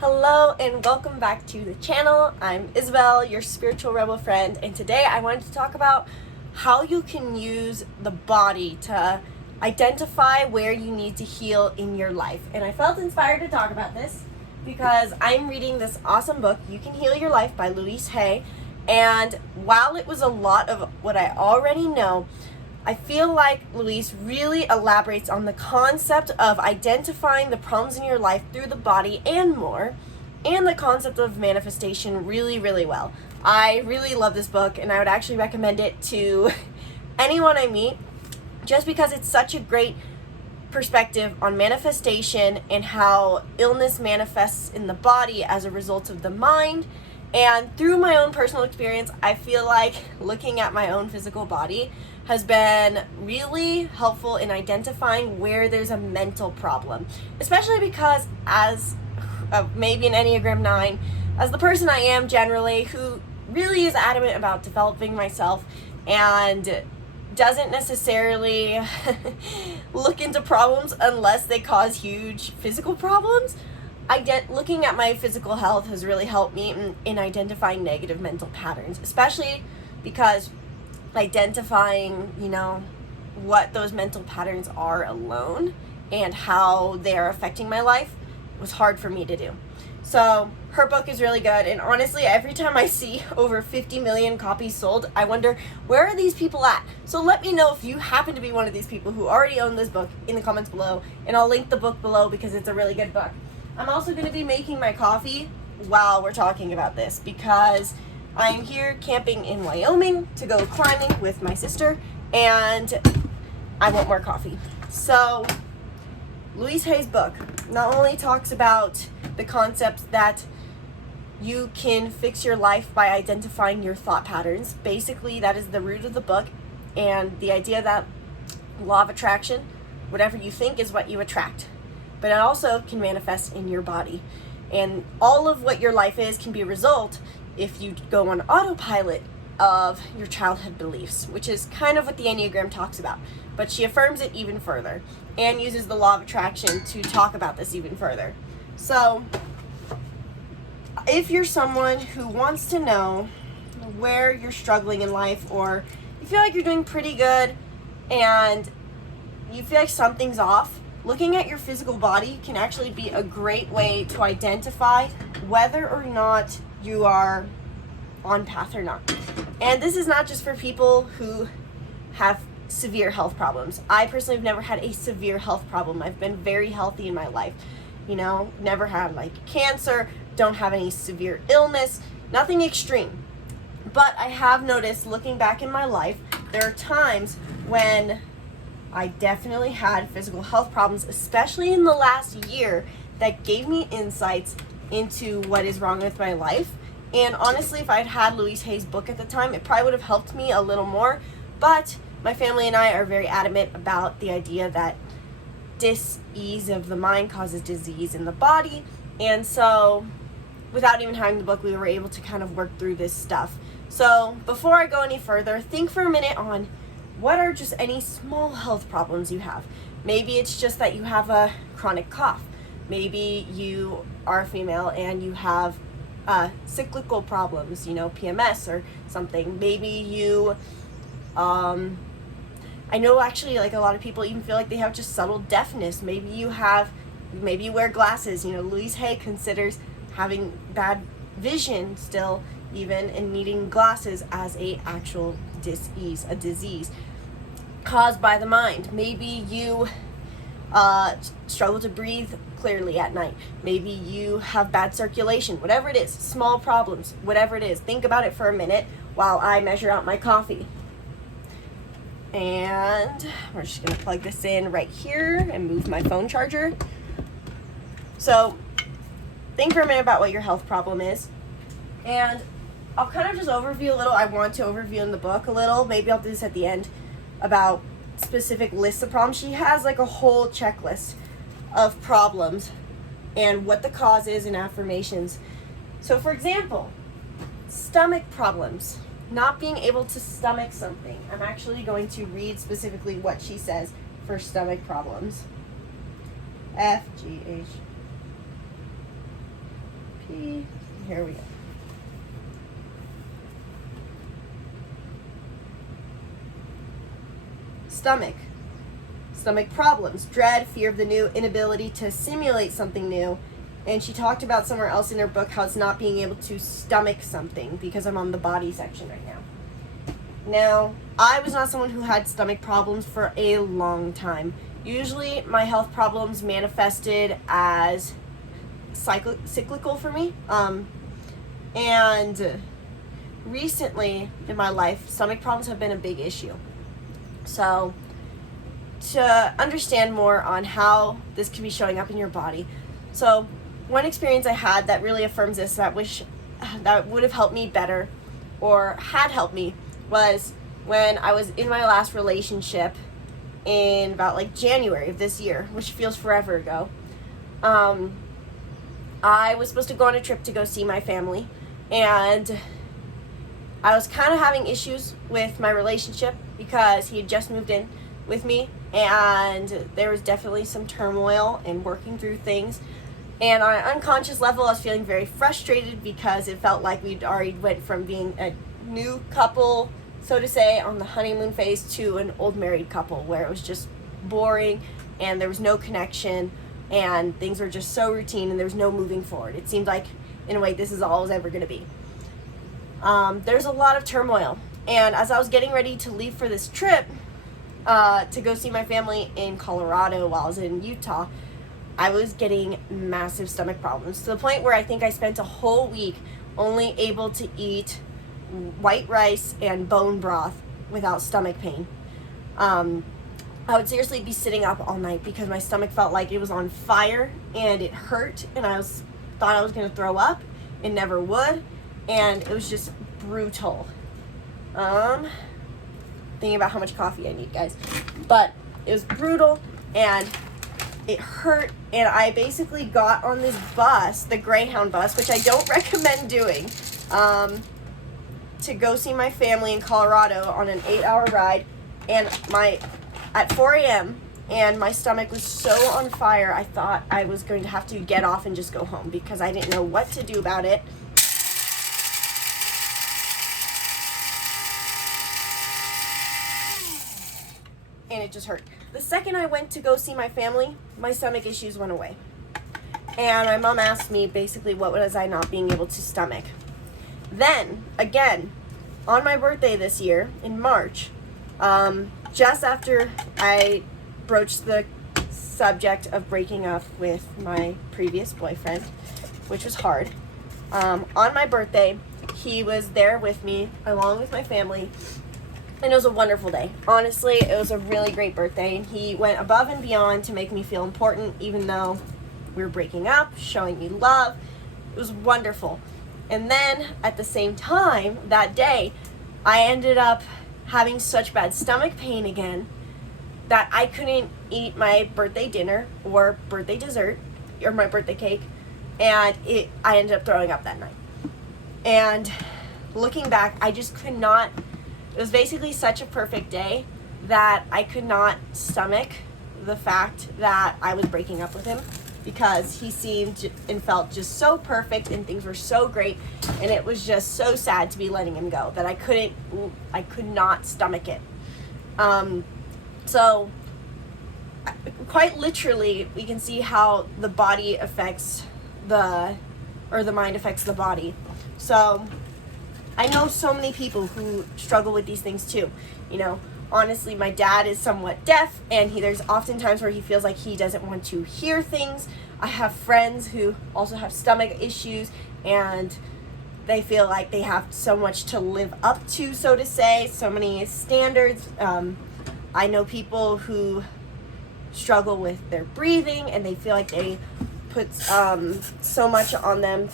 Hello and welcome back to the channel. I'm Isabelle, your spiritual rebel friend, and today I wanted to talk about how you can use the body to identify where you need to heal in your life. And I felt inspired to talk about this because I'm reading this awesome book, You Can Heal Your Life by Louise Hay, and while it was a lot of what I already know, I feel like Louise really elaborates on the concept of identifying the problems in your life through the body and more, and the concept of manifestation really, really well. I really love this book, and I would actually recommend it to anyone I meet, just because it's such a great perspective on manifestation and how illness manifests in the body as a result of the mind. And through my own personal experience, I feel like looking at my own physical body has been really helpful in identifying where there's a mental problem, especially because as maybe an Enneagram 9, as the person I am generally, who really is adamant about developing myself and doesn't necessarily look into problems unless they cause huge physical problems, looking at my physical health has really helped me in identifying negative mental patterns, especially because identifying, what those mental patterns are alone and how they are affecting my life was hard for me to do. So her book is really good, and honestly, every time I see over 50 million copies sold, I wonder, where are these people at? So let me know if you happen to be one of these people who already own this book in the comments below, and I'll link the book below because it's a really good book. I'm also going to be making my coffee while we're talking about this because I'm here camping in Wyoming to go climbing with my sister, and I want more coffee. So Louise Hay's book not only talks about the concept that you can fix your life by identifying your thought patterns. Basically, that is the root of the book, and the idea that law of attraction, whatever you think is what you attract. But it also can manifest in your body. And all of what your life is can be a result if you go on autopilot of your childhood beliefs, which is kind of what the Enneagram talks about. But she affirms it even further and uses the law of attraction to talk about this even further. So if you're someone who wants to know where you're struggling in life, or you feel like you're doing pretty good and you feel like something's off, looking at your physical body can actually be a great way to identify whether or not you are on path or not. And this is not just for people who have severe health problems. I personally have never had a severe health problem. I've been very healthy in my life. Never had cancer, don't have any severe illness, nothing extreme. But I have noticed, looking back in my life, there are times when I definitely had physical health problems, especially in the last year, that gave me insights into what is wrong with my life. And honestly, if I'd had Louise Hay's book at the time, it probably would have helped me a little more. But my family and I are very adamant about the idea that dis-ease of the mind causes disease in the body. And so without even having the book, we were able to kind of work through this stuff. So before I go any further, think for a minute on what are just any small health problems you have. Maybe it's just that you have a chronic cough. Maybe you are a female and you have cyclical problems, PMS or something. Maybe you, I know actually a lot of people even feel like they have just subtle deafness. Maybe you wear glasses. Louise Hay considers having bad vision still even, and needing glasses as a actual dis-ease, a disease caused by the mind. Maybe you struggle to breathe clearly at night. Maybe you have bad circulation. Whatever it is, small problems, whatever it is, think about it for a minute while I measure out my coffee. And we're just going to plug this in right here and move my phone charger. So think for a minute about what your health problem is. And I'll kind of just overview a little. I want to overview in the book a little. Maybe I'll do this at the end about specific lists of problems. She has a whole checklist of problems and what the cause is and affirmations. So for example, stomach problems, not being able to stomach something. I'm actually going to read specifically what she says for stomach problems. FGH. see. Here we go. Stomach problems, dread, fear of the new, inability to simulate something new. And she talked about somewhere else in her book how it's not being able to stomach something, because I'm on the body section right now. Now, I was not someone who had stomach problems for a long time. Usually my health problems manifested as cyclical for me. And recently in my life, stomach problems have been a big issue. So to understand more on how this can be showing up in your body. So one experience I had that really affirms this, that would have helped me better, or had helped me, was when I was in my last relationship in about like January of this year, which feels forever ago. I was supposed to go on a trip to go see my family, and I was kind of having issues with my relationship because he had just moved in with me, and there was definitely some turmoil and working through things. And on an unconscious level, I was feeling very frustrated because it felt like we'd already went from being a new couple, so to say, on the honeymoon phase, to an old married couple where it was just boring and there was no connection and things were just so routine and there was no moving forward. It seemed like, in a way, this is all it was ever going to be. There's a lot of turmoil. And as I was getting ready to leave for this trip to go see my family in Colorado while I was in Utah, I was getting massive stomach problems, to the point where I think I spent a whole week only able to eat white rice and bone broth without stomach pain. I would seriously be sitting up all night because my stomach felt like it was on fire and it hurt, and thought I was going to throw up. It never would, and it was just brutal. Thinking about how much coffee I need, guys. But it was brutal, and it hurt, and I basically got on this bus, the Greyhound bus, which I don't recommend doing, to go see my family in Colorado on an 8-hour ride, and at 4 a.m., and my stomach was so on fire, I thought I was going to have to get off and just go home because I didn't know what to do about it. And it just hurt. The second I went to go see my family, my stomach issues went away. And my mom asked me basically what was I not being able to stomach. Then, again, on my birthday this year, in March, just after I broached the subject of breaking up with my previous boyfriend, which was hard, on my birthday, he was there with me, along with my family, and it was a wonderful day. Honestly, it was a really great birthday, and he went above and beyond to make me feel important, even though we were breaking up, showing me love. It was wonderful. And then, at the same time, that day, I ended up having such bad stomach pain again that I couldn't eat my birthday dinner or birthday dessert or my birthday cake, and I ended up throwing up that night. And looking back, I just could not. It was basically such a perfect day that I could not stomach the fact that I was breaking up with him, because he seemed and felt just so perfect and things were so great, and it was just so sad to be letting him go that I could not stomach it. So quite literally, we can see how the body affects the mind affects the body. So I know so many people who struggle with these things too. You know, honestly, my dad is somewhat deaf, and there's often times where he feels like he doesn't want to hear things. I have friends who also have stomach issues, and they feel like they have so much to live up to, so to say, so many standards. I know people who struggle with their breathing, and they feel like they put so much on them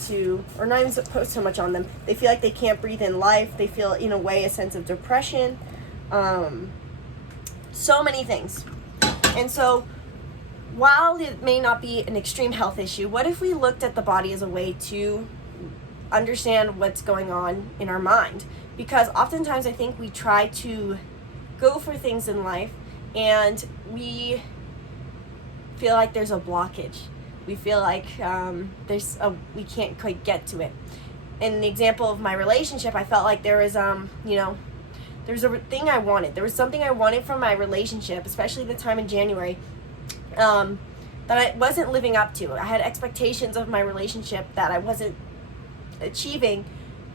or not even put so much on them. They feel like they can't breathe in life. They feel, in a way, a sense of depression. So many things. And so, while it may not be an extreme health issue, what if we looked at the body as a way to understand what's going on in our mind? Because oftentimes I think we try to go for things in life, and we feel like there's a blockage. we feel like we can't quite get to it. In the example of my relationship, I felt like there was there's a thing I wanted. There was something I wanted from my relationship, especially the time in January, that I wasn't living up to. I had expectations of my relationship that I wasn't achieving,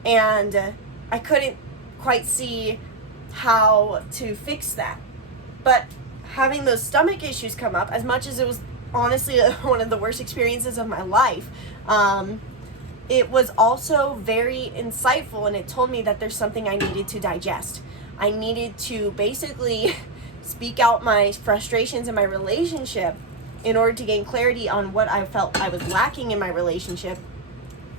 and I couldn't quite see how to fix that. But having those stomach issues come up, as much as it was honestly one of the worst experiences of my life, it was also very insightful, and it told me that there's something I needed to digest. I needed to basically speak out my frustrations in my relationship in order to gain clarity on what I felt I was lacking in my relationship,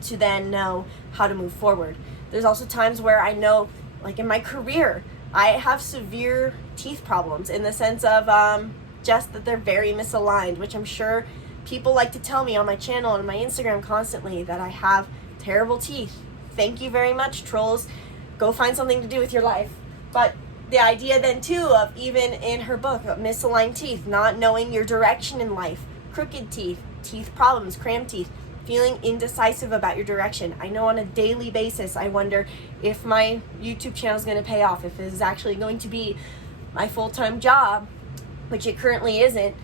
to then know how to move forward. There's also times where I know, like in my career, I have severe teeth problems, in the sense of just that they're very misaligned, which I'm sure people like to tell me on my channel and on my Instagram constantly, that I have terrible teeth. Thank you very much, trolls. Go find something to do with your life. But the idea then too of, even in her book, of misaligned teeth, not knowing your direction in life, crooked teeth, teeth problems, cramped teeth, feeling indecisive about your direction. I know on a daily basis I wonder if my YouTube channel is going to pay off, if it is actually going to be my full-time job, which it currently isn't,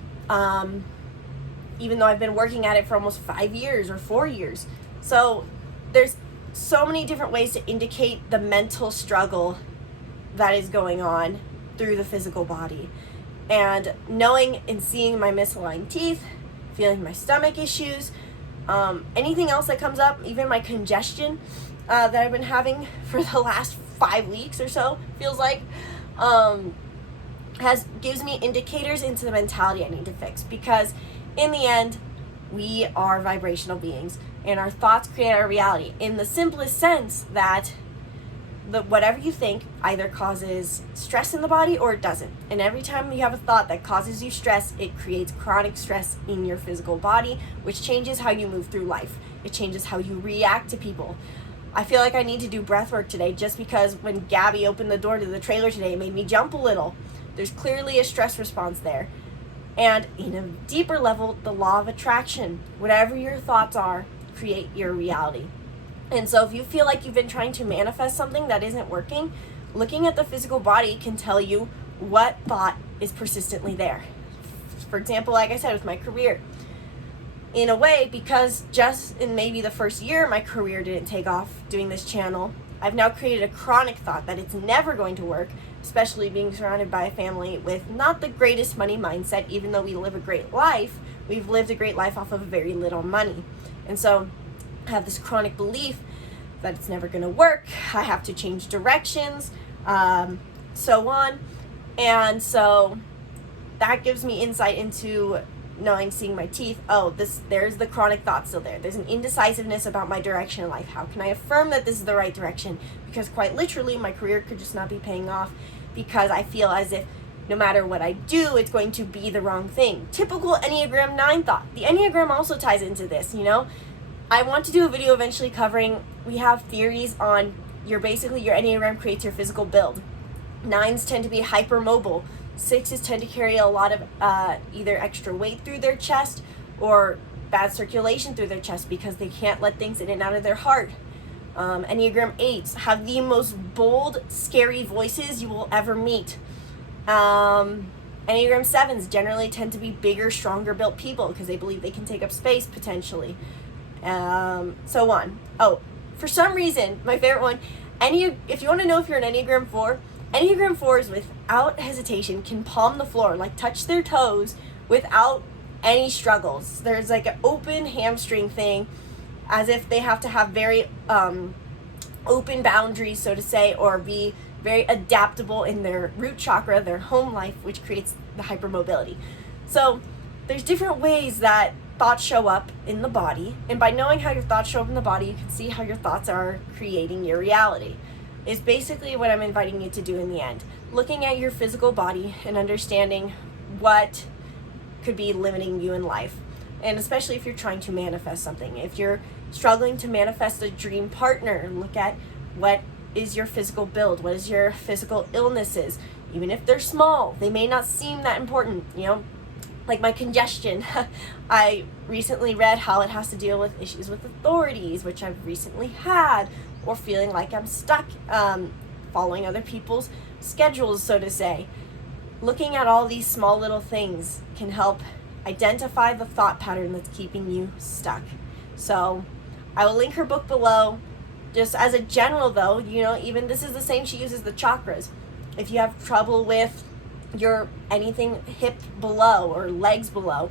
even though I've been working at it for almost 5 years or 4 years. So there's so many different ways to indicate the mental struggle that is going on through the physical body. And knowing and seeing my misaligned teeth, feeling my stomach issues, anything else that comes up, even my congestion that I've been having for the last 5 weeks or so, feels like, gives me indicators into the mentality I need to fix. Because in the end, we are vibrational beings, and our thoughts create our reality, in the simplest sense that whatever you think either causes stress in the body or it doesn't. And every time you have a thought that causes you stress, it creates chronic stress in your physical body, which changes how you move through life. It changes how you react to people. I feel like I need to do breath work today, just because when Gabby opened the door to the trailer today, it made me jump a little. There's clearly a stress response there. And in a deeper level, the law of attraction. Whatever your thoughts are, create your reality. And so if you feel like you've been trying to manifest something that isn't working, looking at the physical body can tell you what thought is persistently there. For example, like I said, with my career, in a way, because just in maybe the first year my career didn't take off doing this channel, I've now created a chronic thought that it's never going to work, especially being surrounded by a family with not the greatest money mindset. Even though we live a great life, we've lived a great life off of very little money. And so I have this chronic belief that it's never going to work. I have to change directions, so on. And so that gives me insight into knowing, seeing my teeth. There's the chronic thought still there. There's an indecisiveness about my direction in life. How can I affirm that this is the right direction? Because quite literally, my career could just not be paying off, because I feel as if no matter what I do, it's going to be the wrong thing. Typical Enneagram 9 thought. The Enneagram also ties into this, I want to do a video eventually covering, we have theories on your Enneagram creates your physical build. 9s tend to be hypermobile. 6s tend to carry a lot of either extra weight through their chest or bad circulation through their chest because they can't let things in and out of their heart. Enneagram 8s have the most bold, scary voices you will ever meet. Enneagram 7s generally tend to be bigger, stronger built people because they believe they can take up space potentially. So on. For some reason, my favorite one, if you want to know if you're an Enneagram 4, Enneagram 4s without hesitation can palm the floor, like touch their toes without any struggles. There's like an open hamstring thing, as if they have to have very open boundaries, so to say, or be very adaptable in their root chakra, their home life, which creates the hypermobility. So there's different ways that thoughts show up in the body, and by knowing how your thoughts show up in the body, you can see how your thoughts are creating your reality. Is basically what I'm inviting you to do in the end. Looking at your physical body and understanding what could be limiting you in life. And especially if you're trying to manifest something. If you're struggling to manifest a dream partner, look at what is your physical build, what is your physical illnesses. Even if they're small, they may not seem that important, like my congestion. I recently read how it has to deal with issues with authorities, which I've recently had, or feeling like I'm stuck following other people's schedules, so to say. Looking at all these small little things can help identify the thought pattern that's keeping you stuck. So I will link her book below. Just as a general though, you know, even this is the same, she uses the chakras. If you have trouble with your anything hip below or legs below,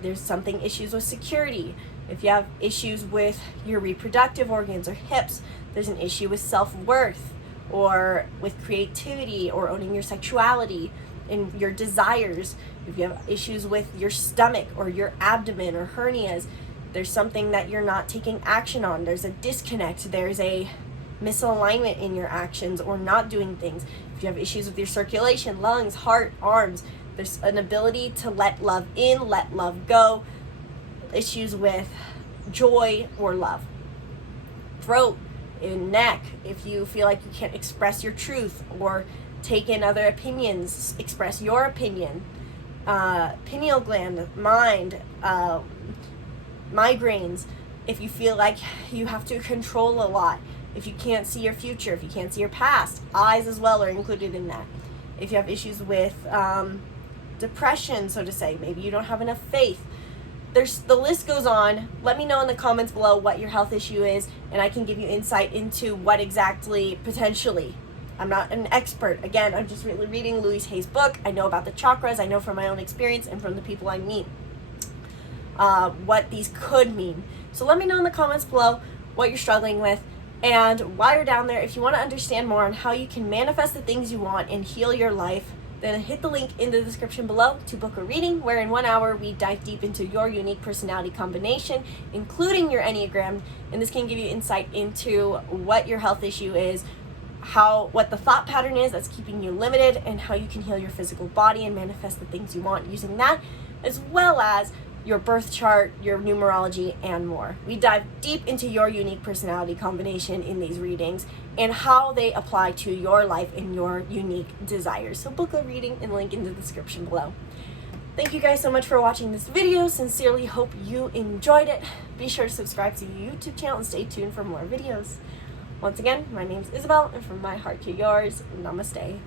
there's something issues with security. If you have issues with your reproductive organs or hips, there's an issue with self-worth or with creativity or owning your sexuality and your desires. If you have issues with your stomach or your abdomen or hernias, there's something that you're not taking action on. There's a disconnect. There's a misalignment in your actions or not doing things. If you have issues with your circulation, lungs, heart, arms, there's an ability to let love in, let love go. Issues with joy or love. Throat and neck, if you feel like you can't express your truth or take in other opinions, express your opinion. Pineal gland, mind, migraines, if you feel like you have to control a lot, if you can't see your future, if you can't see your past, eyes as well are included in that. If you have issues with depression, so to say, maybe you don't have enough faith. The list goes on. Let me know in the comments below what your health issue is, and I can give you insight into what exactly potentially. I'm not an expert. Again, I'm just really reading Louise Hay's book. I know about the chakras. I know from my own experience and from the people I meet what these could mean. So let me know in the comments below what you're struggling with. And while you're down there, if you want to understand more on how you can manifest the things you want and heal your life, then hit the link in the description below to book a reading where in 1 hour we dive deep into your unique personality combination, including your Enneagram. And this can give you insight into what your health issue is, what the thought pattern is that's keeping you limited, and how you can heal your physical body and manifest the things you want using that, as well as your birth chart, your numerology, and more. We dive deep into your unique personality combination in these readings and how they apply to your life and your unique desires. So book a reading and link in the description below. Thank you guys so much for watching this video. Sincerely hope you enjoyed it. Be sure to subscribe to the YouTube channel and stay tuned for more videos. Once again, my name's Isabelle, and from my heart to yours, namaste.